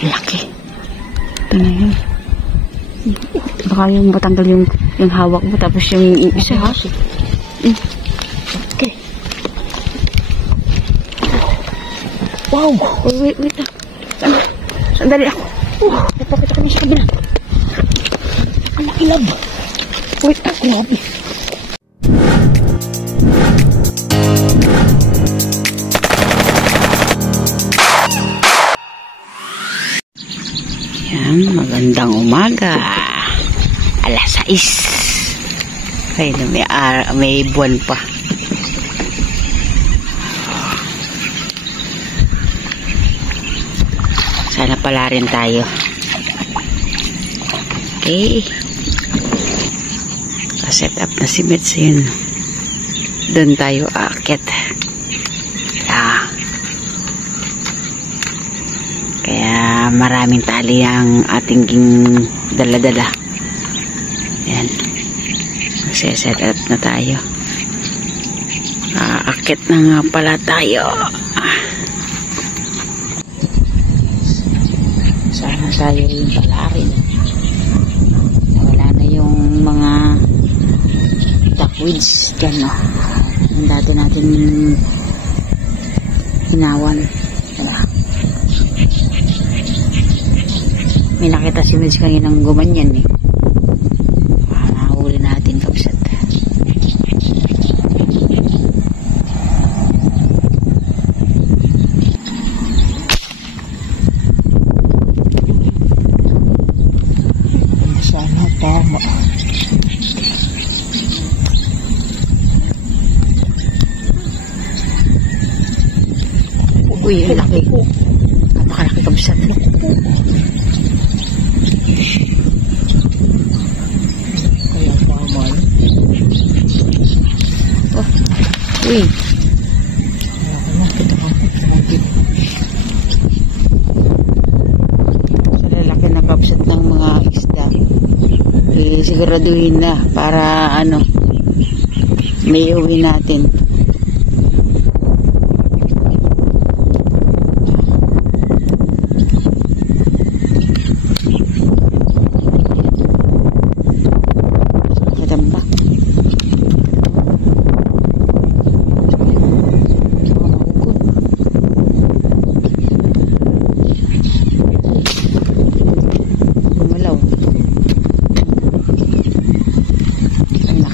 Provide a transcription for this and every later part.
Laki. Ito na yun. Baka yung matanggal yung hawak mo tapos yung isa ha. Okay. Wow! Wait. Sandali ako. Napakita kami sa kabila. Ang makilab. Wait, grabe. Yan, magandang umaga. Alas 6. Ay, may buwan pa. Sana pala rin tayo. Okay. Set up na si Mets yun. Doon tayo aakyat. Kaya maraming tali ang ating dala-dala. Yan. Set up na tayo. Aakyat na nga pala tayo. Sana tayo yung pala rin. Wala na yung mga duckweeds dyan, no? Yung dati natin hinawan. May nakita si Mids kaninang gumanyan eh. Nahuli natin kapsat. Sana tama. Uy, ang laki. Napakalaki kapsat. Kaya paman. Uy. Sa lalaki na kapsat ng mga isda. Siguraduhin na para may uwi natin.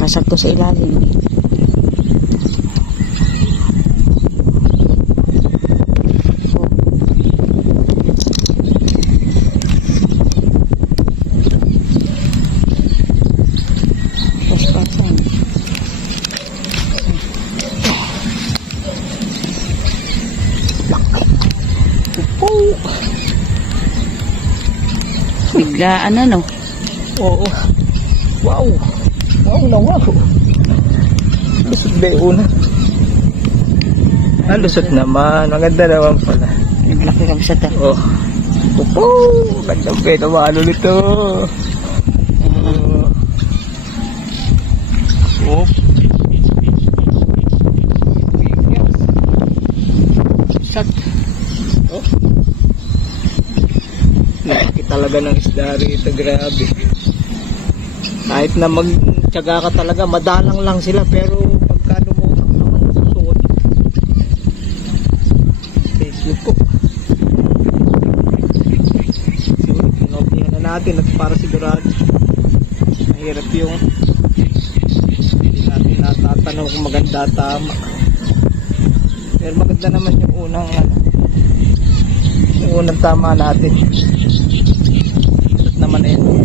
Sakto sa ilalim. Paspasan. Biglaan no? Oo. Wow. Wow na wow. Lusot ba yung una? Lusot naman. Maganda naman pala. Naglaki kami sa ta. Oh. Gandang pwede maano nito. Shot. Oh. Laki talaga ng isda rito. Grabe. Kahit na magtyaga ka talaga, madalang lang sila, pero pagka lumutak naman, susunod. Facebook ko. Pinopihan na natin at para sigurado. Mahirap yung hindi natin natatanong kung maganda tama. Pero maganda naman yung unang tama natin. At naman yun.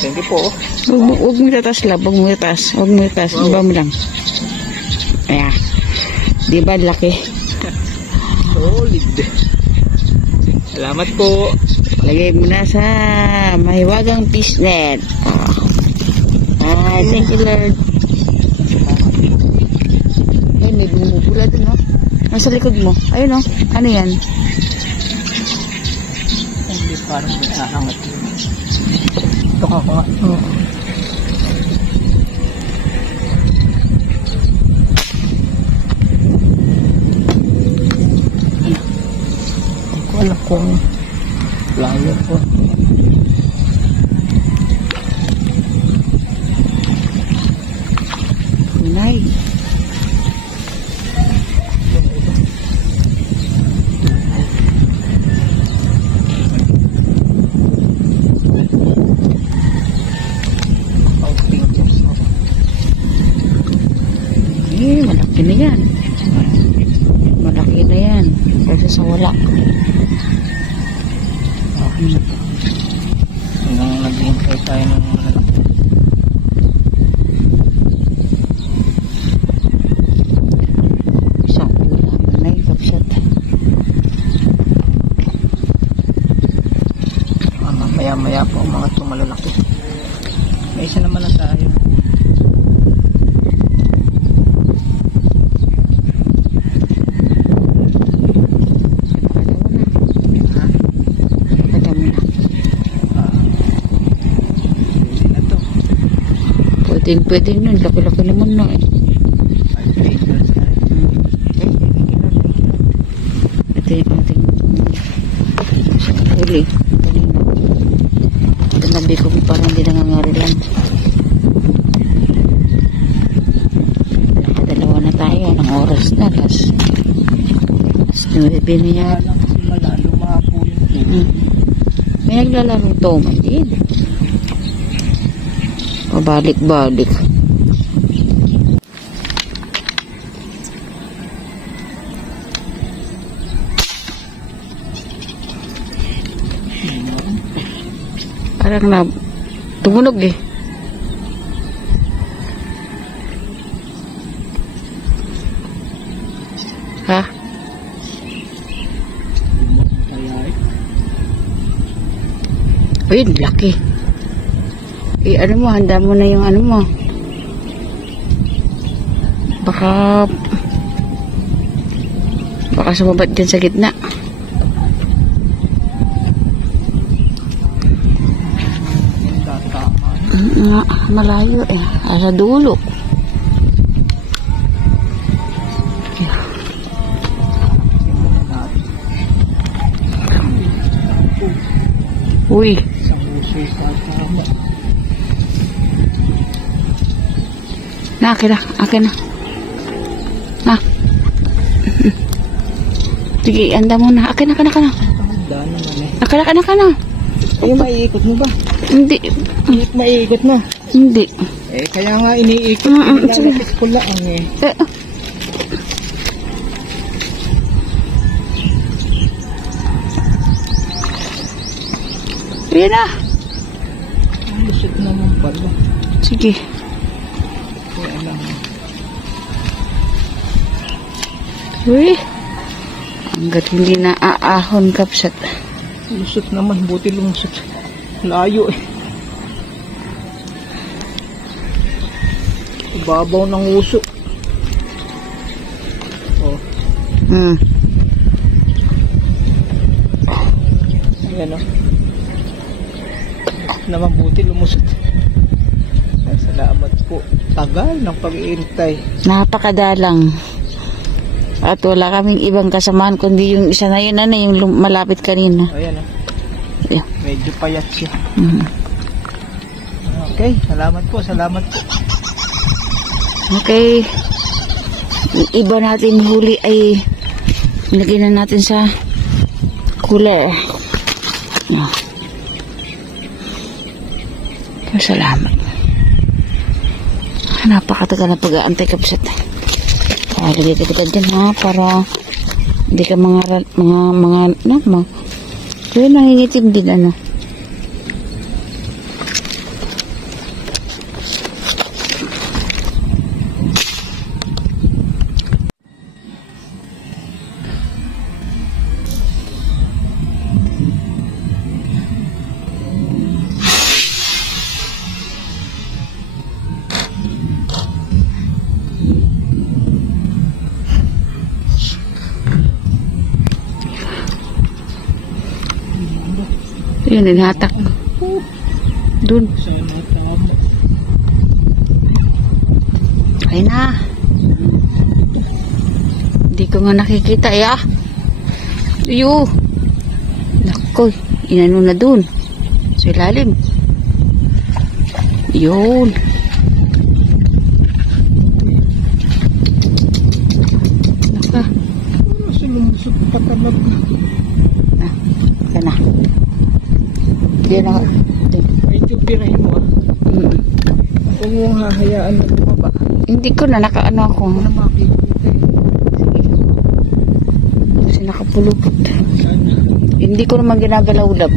Thank you po. Huwag mo itatas lang. Huwag mo itatas. Iba mo lang. Ayan. Diba laki? Solid. Salamat po. Lagay mo na sa mahiwagang fish net. Thank you Lord. Ay, may bumubula dun, no? Nasa likod mo. Ayun, no? Ano yan? Parang may aangat yun. Ito ka pa. Oo. Hindi ko alam kung flyer po. Hinay. Malaki na yan. Malaki na yan. Kasi sa wala. Okay na po. Hanggang naghihintay tayo ng malaki. Isang ulaman na yung kapsat. Mamaya-maya po ang mga tumalalaki. May isa naman na tayo. Pwede nun. Laki-laki naman na eh. Ito yung ating huli. Tanabi ko parang hindi nangangari lang. Nakadalawa na tayo. Anong oras na? Alas 9 na yan. May naglalaro toman din. Pabalik-balik. Parang na tumunog eh. Ha? Ayun, laki. Ano mo, handa mo na yung ano mo. Baka sumabad dyan sa gitna. Malayo eh. Sa dulo. Uy. Na, akin na. Na. Sige, anda mo na. Akin na. Akin na. Ay, maiikot mo ba? Hindi. Maiikot mo? Hindi. Eh, kaya nga iniikot. Lalapis ko lang eh. Ayan na. Lusot naman pala. Sige. Uy. Hanggat hindi na aahon kapsat. Lusot naman. Buti lumusot. Layo eh. Ibabaw ng uso. Oh. Ayan o. Naman buti lumusot. Salamat po. Tagal ng pag-iintay. Napakadalang. At wala kaming ibang kasamaan kundi yung isa na yun, yung malapit kanina. Ayan o. Yeah. Medyo payat siya. Okay, salamat po. Okay. Yung iba natin huli ay nilagay na natin sa cooler. Yeah. Salamat. Napakatagal na pag-aantay kapsat. Lagay kita dyan ha, para hindi ka kaya nangingitim din ano. Yun, hinatak. Dun. Sa mga tama. Ayun na. Hindi ko nga nakikita Iyo. Naku, inano na dun. Sa ilalim. Yun. Naka. Sinumusok pa talaga. Yan na. Yan na. Ay, ito pirahin mo Huwag mo hahayaan na bumaba. Hindi ko na nakaano ako. Ano makikita Kasi nakapulupot. Sana. Hindi ko naman ginagalaw-lab.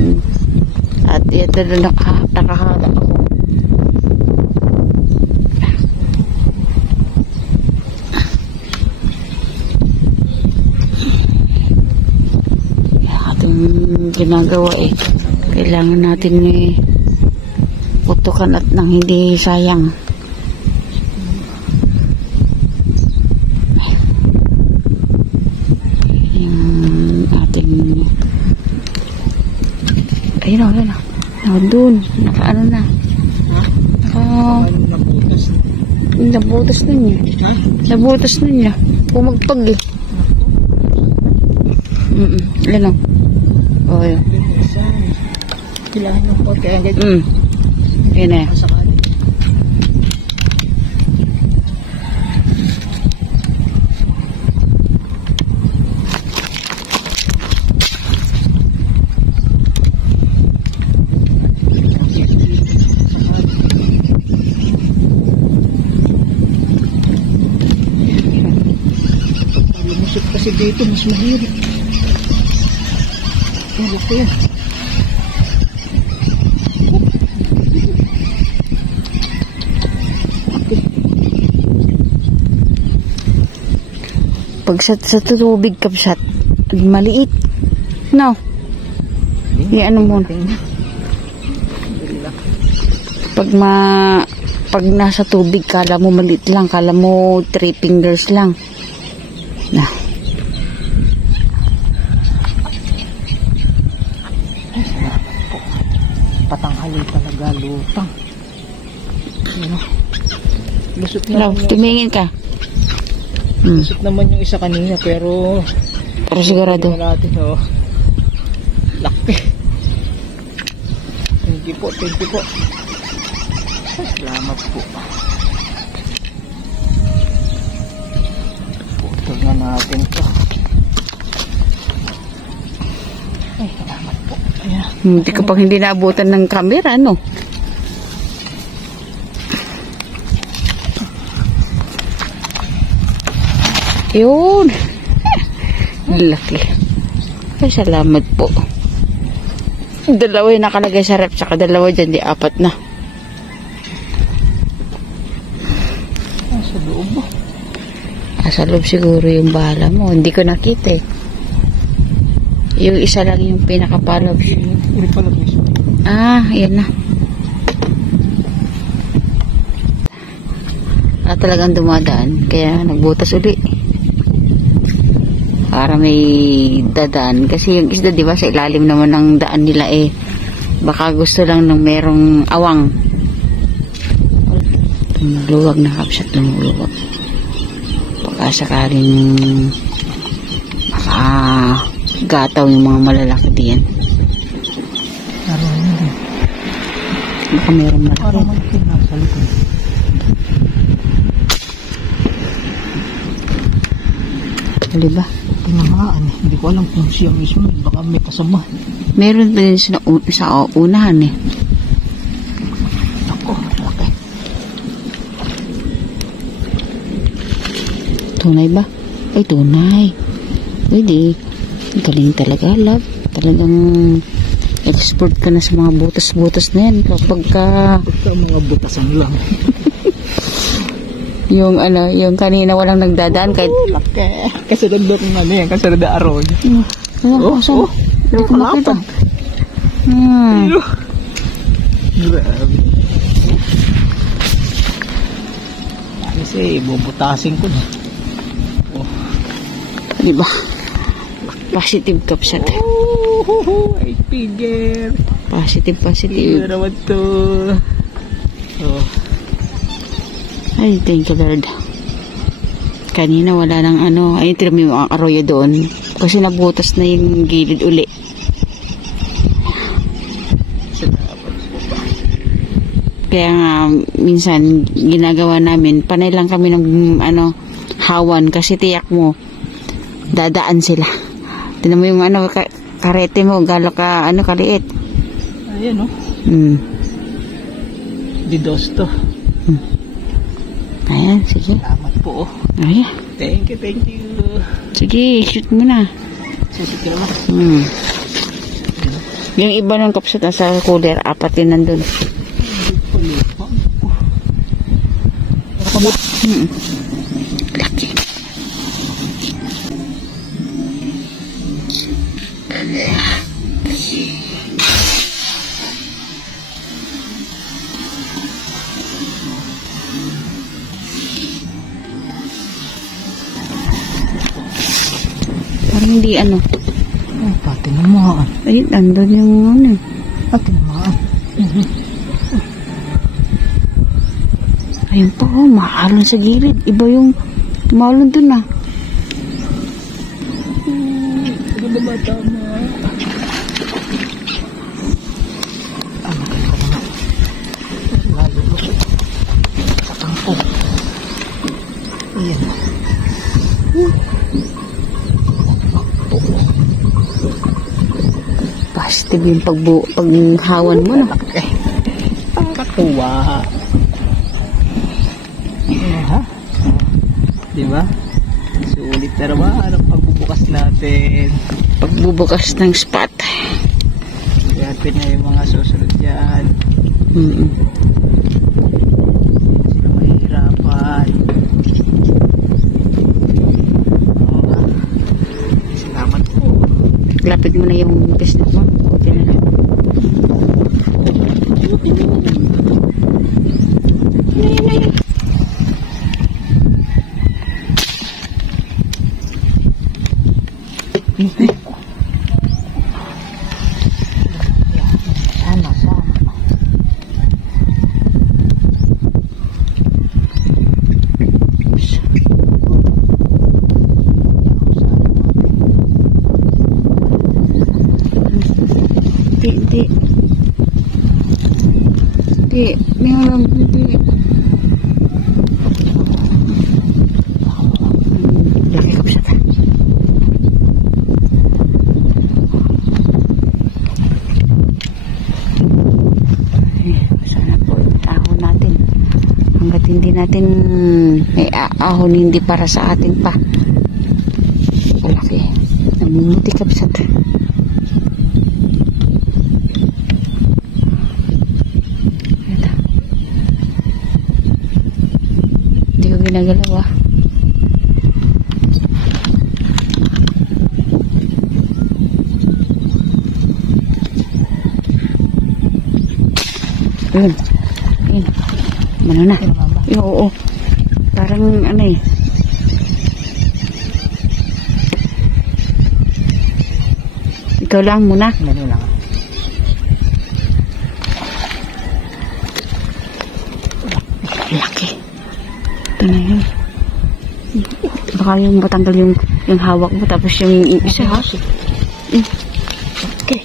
At ito na nakahala ako. Ating ginagawa kailangan natin putukan at nang hindi sayang. Yung ating ayun na. Doon. Nakaano na. Nabutas. Nabutas na niya. Ha? Nabutas na niya. Pumagpag Ilan o? Oo yun. Kailangan ng pot. Kaya ganyan. Ayun na yan. Masakali. Lumusot kasi dito, mas mahirap. Ano ko yan? Pag sa tubig kapsat, maliit. No? Ano mo? Pag nasa tubig, kala mo maliit lang. Kala mo 3 fingers lang. Na. Patanghali talaga, lutang. Lusot Hello, naman tumingin ka. Lusot naman yung isa kanina, pero sigurado. natin, laki. Thank you po. Salamat po. Putol na natin to. Ay, salamat po. Ayan. Hindi ka pang hindi naabutan ng camera, no? Yun. Laki. Ay, salamat po. Dalawa yung nakalagay sa rep, saka dalawa dyan, di 4 na. Sa loob mo. Sa loob siguro yung bala mo. Hindi ko nakita Yung isa lang yung pinakapalaw. Ini pala mismo. Yan na. Talagang dumadaan. Kaya nagbutas uli. Para may dadaan. Kasi yung isda, di ba, sa ilalim naman ng daan nila baka gusto lang ng merong awang. Luwag na kapsat ng luwag. Baka sakaling gataw yung mga malalaki diyan. Naroon na din. Baka merong malaki. Parang malaki na sa likod. Diba? Tinamaan Hindi ko alam kung siya mismo. Baka may kasama. Meron din sa unahan Ako, laki. Tunay ba? Ay, tunay. Pwede. Galing talaga, love. Talagang expert ka na sa mga butas-butas na yan. Kapag Basta mga butasan lang. yung kanina walang nagdadaan kahit Laki. Kasunod na yan. Kasunod na araw. Hindi ko makita. Grabe. Kasi bubutasin ko na. Diba? Positive kapsat. Ay, figure. Positive, positive. Ito naman to. Oh. Ay, thank you, Lord. Kanina wala nang ano. Ay, tira mo yung arroyo doon. Kasi nabutas na yung gilid uli. Kaya nga, minsan, ginagawa namin, panay lang kami ng, hawan. Kasi tiyak mo, dadaan sila. Tinan mo yung, karete mo, galo ka, kaliit. Ayan, no? Didos to. Ayan, sige. Salamat po. Ayan. Thank you. Sige, shoot mo na. Shoot ka naman. Yung iba ng kapsat sa cooler, 4 din nandun. Laki. Parang hindi Ay, pati naman. Ay, nandun yung Pati naman. Ayun pa, maalon sa gilid. Iba yung maalon dun ah. Ano ba tama? Ano ka naman? Lalo mo sa tangko. Ayan. Positive yung paghawan mo na. Kakakuha. Ha? Diba? Sulit na naman ang pagbubukas natin. Pagbubukas ng spot. Grabe na yung mga susunod dyan. Mm-mm. Hindi sila mahihirapan. Salamat po. Lapit mo na yung business mo. Okay na lang. Hindi. Meron. Hindi. Laki kapsat. Sana po yung ahon natin. Hanggat hindi natin may ahon, hindi para sa atin pa. Laki. Namumuti kapsat. Ginagalaw ah. Yun. Mano na? Oo. Parang Ikaw lang muna. Mano lang. Laki. Ito na yun. Baka yung matanggal yung hawak mo tapos yung isa ha. Okay.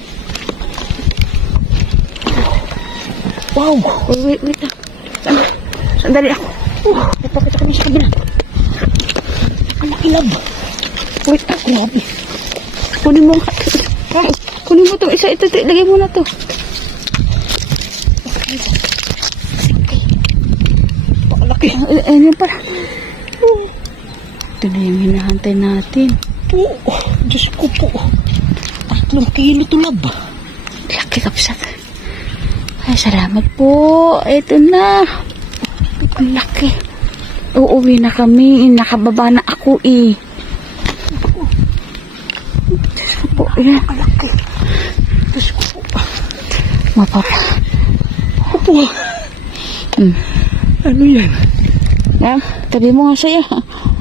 Wow! Wait. Sandali ako. Napakita kami sa kabila. Ang ilab. Wait, grabe. Kunin mo ito. Isa ito. Lagay mo na to. Pakalaki. Ayun pala. Ito na yung hinahantay natin. Oh, Diyos ko po. 3 kilo tulab. Laki kapsat. Ay, salamat po. Ito na. Ang laki. Uuwi na kami. Nakababa na ako eh. Diyos ko po. Ayan. Ang laki. Diyos ko po. Mapapa. Opo. Ano yan? Tabi mo nga sa'yo.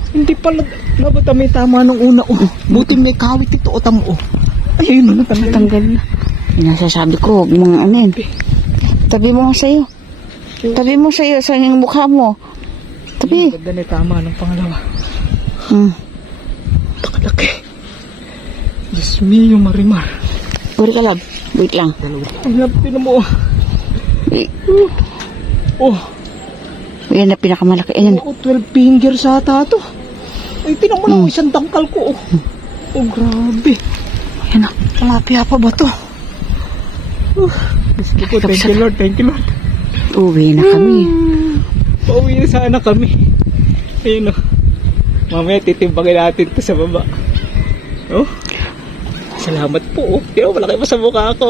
Hindi pala, dapat may tama nung una. Buti may kawit ito o tamo. Ay, ayun na, natanggal. Natanggal na. Nasasabi ko, huwag mong ano yun. Tabi mo sa'yo. Tabi mo sa'yo, sa yung mukha mo. Tabi. Ganda na tama ng pangalawa. Takalaki. Diyos mio, Marimar. Puri ka, love. Wait lang. Ang lapit na mo. Oh. Yan na pinakamalaki. Ayan. 12 fingers ata ito. Ay, tinan mo lang isang tangkal ko. Oh, grabe. Ayan na. Tilapia pa ba ito? Thank you, Lord. Thank you, Lord. Uwi na kami. Pauwi na sana kami. Ayun o. Mamaya titimbagin natin ito sa baba. Oh. Salamat po. Kaya malaki pa sa mukha ko.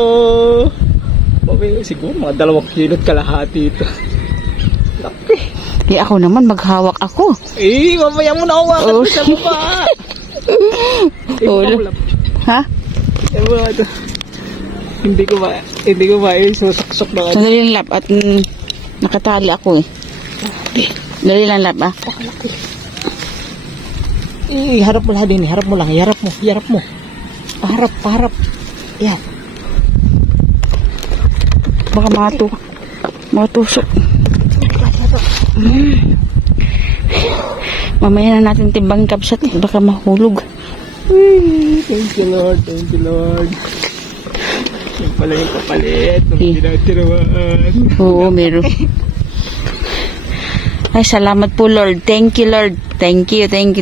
Mamaya siguro mga 2 kilot kalahati ito. Laki. Eh ako naman, maghawak ako. Mamaya mo na hawakan mo sa mukha. Ha? Hindi ko ba susaksok na. Sandali lang, lap. At nakatali ako eh. Dali lang, lap, ah. Harap mo lang din. Harap mo lang. Harap mo. Paharap. Yan. Baka matusok. Mamaya na natin timbang kapsat. Baka mahulog. Thank you, Lord. Yung pala yung kapalit. Nung tinatirawan. Oo, meron. Ay, salamat po, Lord. Thank you, Lord. Thank you. Diyan,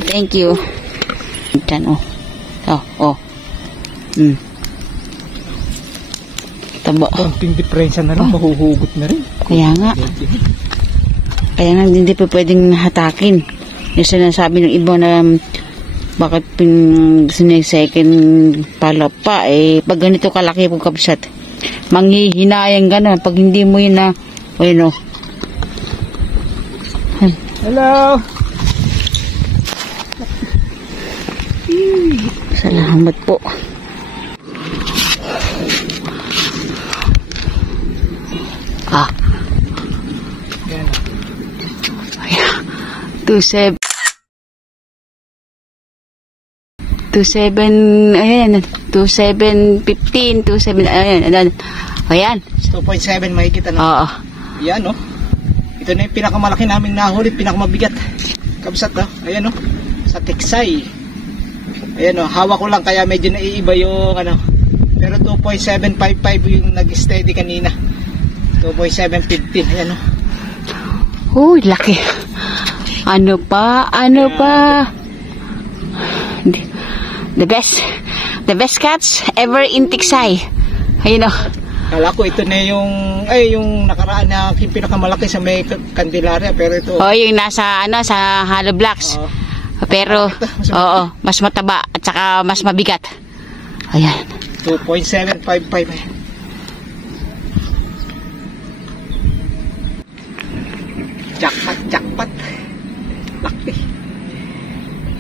oh. Tabo. Konting diferensya na lang, mahuhugot na rin. Kaya nga, hindi pa pwedeng hatakin. Yung sinasabi ng iba na bakit second follow pa, pag ganito kalaki po kapsat, manghihinayang gano'n, pag hindi mo yun na, ayun o. Hello! Salamat po. Ayan. 27, ayan, 27.15, 27, ayan. 2.7 mahigit ano? Oo. Yan, oh. Ito na yung pinakamalaki namin nahuli, pinakamabigat. Kabsat, oh. Ayan, oh. Sa Tiksay. Ayan, oh. Hawak ko lang kaya medyo naiiba yung ano. Pero 2.755 yung nag-steady kanina. 2.715, ayan, oh. Uy, laki. Ano pa? The best catch ever in Tiksay. Ayun o. Kala ko ito na yung nakaraan na pinakamalaki sa may Candelaria, pero ito. Yung nasa sa Hollow Blocks. Pero mas mataba at saka mas mabigat. Ayan. 2.755. Jackpot. Laki.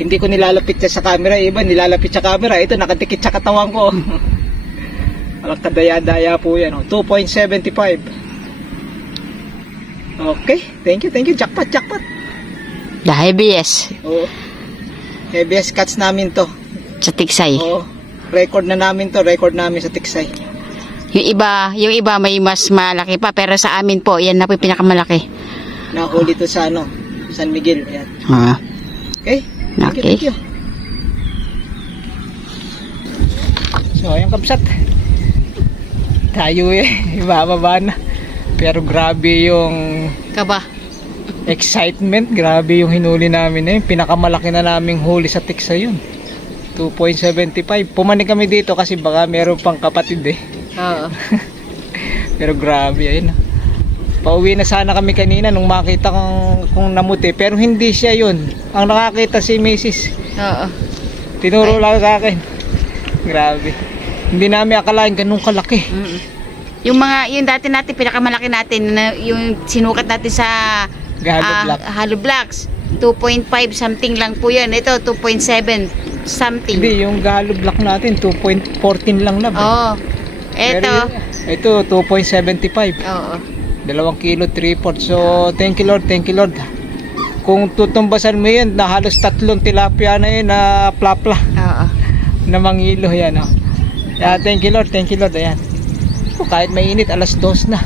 Hindi ko nilalapit sa camera, iba nilalapit sa camera. Ito nakatikit sa katawan ko. Walang kadaya-daya po yan. 2.75. Okay. Thank you. Jackpot. The heaviest. Heaviest catch namin to. Sa Tiksay. Record namin sa Tiksay. Yung iba may mas malaki pa, pero sa amin po, yan na po yung pinakamalaki. Nahuli to sa San Miguel. Ayan. Okay. Thank you. So, ayun kapsat. Tayo ibababa na. Pero grabe yung Kaba. excitement. Grabe yung hinuli namin pinakamalaki na naming huli sa Tiksay yun. 2.75. Pumanik kami dito kasi baka meron pang kapatid Oo. Pero grabe, ayun. Pauwi na sana kami kanina nung makita kong namuti, pero hindi siya yun. Ang nakakita si Mrs. Oo. Tinuro lang sa akin. Grabe. Hindi namin akalain ganun kalaki. Yung dati natin, pinakamalaki natin, yung sinukat natin sa Hollow Blocks, 2.5 something lang po yan. Ito, 2.7 something. Hindi, yung Hollow Block natin, 2.14 lang na. Ito, 2.75. Oo. 2 kilo 3/4. So, thank you Lord. Kung tutumbasan mo yan, na halos 3 tilapia na yun na plapla. Oo. Na mangilo yan. Yeah, thank you Lord. Ayan. Oh, kahit mainit, alas 2 na.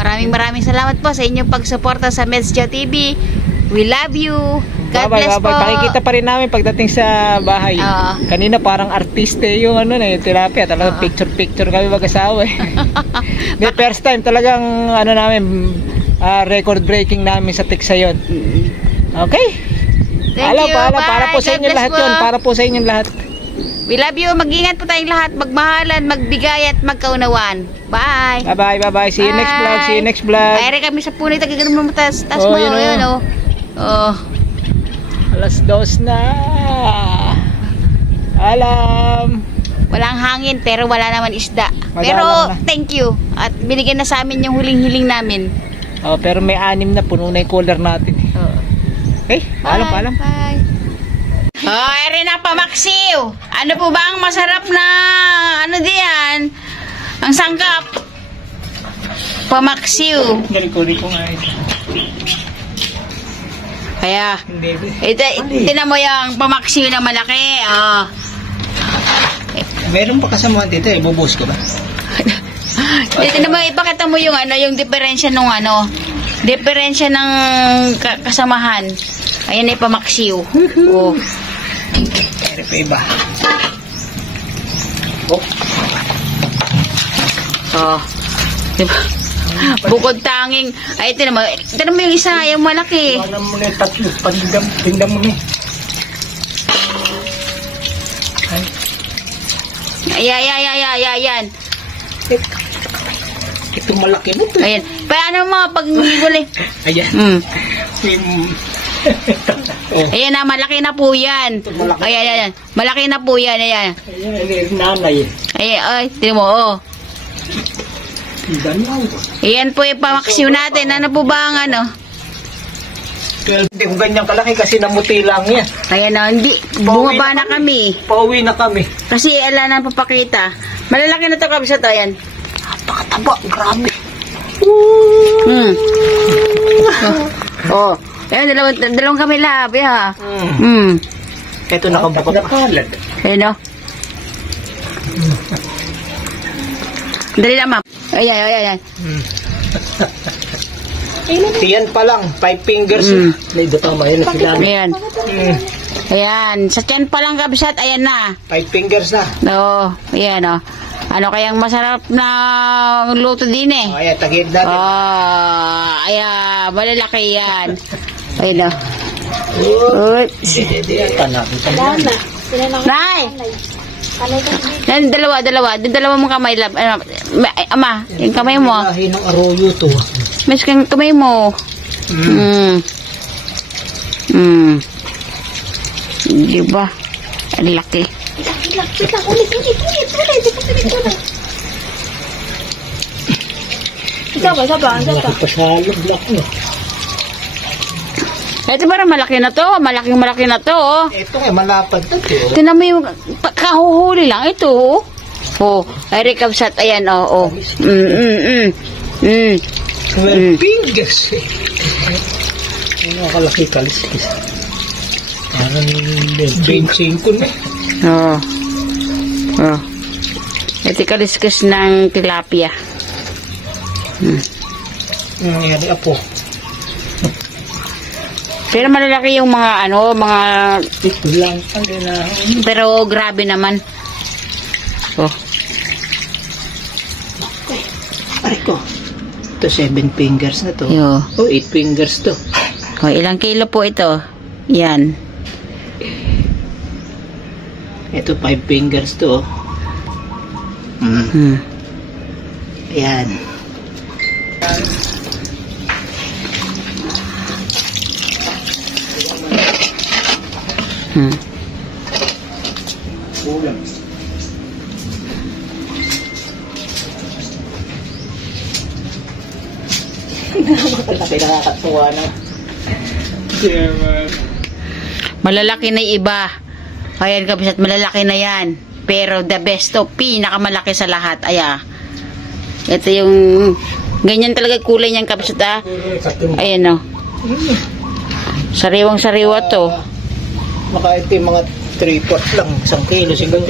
Maraming salamat po sa inyong pagsuporta sa Medsjo TV. We love you. God bless po. Pakikita pa rin namin pagdating sa bahay. Kanina parang artiste yung ano na yung tilapia. Talagang picture kami mag-asawa eh. First time talagang ano namin, record breaking namin sa Tiksayon. Okay? Thank you. Para po sa inyo lahat yun. Para po sa inyo lahat. We love you. Mag-ingat po tayong lahat. Magmahalan, magbigay at magkaunawan. Bye. Bye. See you next vlog. See you next vlog. Ayari kami sa punit. Tagagano'n mo tas mo. Yun o. Alas 2 na. Alam. Walang hangin pero wala naman isda. Wala Pero na. thank you. At binigyan na sa amin yung huling-hiling namin. Pero may 6 na. Puno na yung cooler natin. Okay? Paalam. Bye. Erin na pamaksiw. Ano po ba ang masarap na ano diyan? Ang sangkap. Pamaksiw. Galing ko nga ito. Kaya, Hindi. tinan mo yung pamaksiw na malaki. Meron pa kasama dito eh. Bubus ko ba? Tinan mo, ipakita mo yung ano, yung diferensya ng ano. Diferensya ng kasamahan. Ayan ay pamaksiw. Meron pa iba. Diba? Bukod tanging, ay tinan mo yung isa, yung malaki. Wala mo na yung tatlo. Tingnan mo na. Ayan. Ito malaki mo. Ayan. Paano mo pag gulay? Ayan. Ayan na, malaki na po yan. Ayan. Malaki na po yan. Ayan. Ayan, nanay. Ayan, ay, tinan mo, Ayan po yung pamaksiw natin. Ano po ba ang ano? Hindi ko ganyan kalaki kasi namuti lang yan. Ayan na, hindi. Bumaba na kami. Pauwi na kami. Kasi ala na papakita. Malalaki na to kami sa to. Ayan. Napakataba. Grabe. Ayan, dalawang kami labi ha. Ito nakabuka pa. Ayan o. Dali lang, ma'am. Ayan. Yan pa lang. 5 fingers. May tama. Yan na sila. Ayan. Ayan. Sa tiyan pa lang kabisat. Ayan na. 5 fingers na. Ayan o. Ano kayang masarap na luto din eh. Ayan, tagid natin. Ayan. Malalaki yan. Ayan o. Nay! Yan, dalawa mong kamay, lab. Ama, yung kamay mo. Lahi ng arroyo to. Mas kang kamay mo. Diba? Ang laki. Pasalog lang no. Ito parang malaki na to. Malaki na to. Ito nga, malapad na to. Tinan mo yung kahuhuli lang ito. Ay rekabsat. Ayan, 12 fingers. Ano nakalaki kaliskis. Parang 25 na. Ito kaliskas ng tilapia. Nangyari apo. Pero malalaki yung mga Ito lang. pero grabe naman. Ay ko. Ito 7 fingers na to. 8 fingers to. Ilang kilo po ito? Yan. Ito 5 fingers to. Ayan. Ulam. Nakakatuwa na. Malalaki na iba. Ayan kabisat, malalaki na yan. Pero the best to, pinakamalaki sa lahat. Ito yung ganyan talaga kulay niyang kabisat. Ayan o. Sariwang-sariwa to. Maka ito yung mga 3/4 lang. 1 kilo siguro.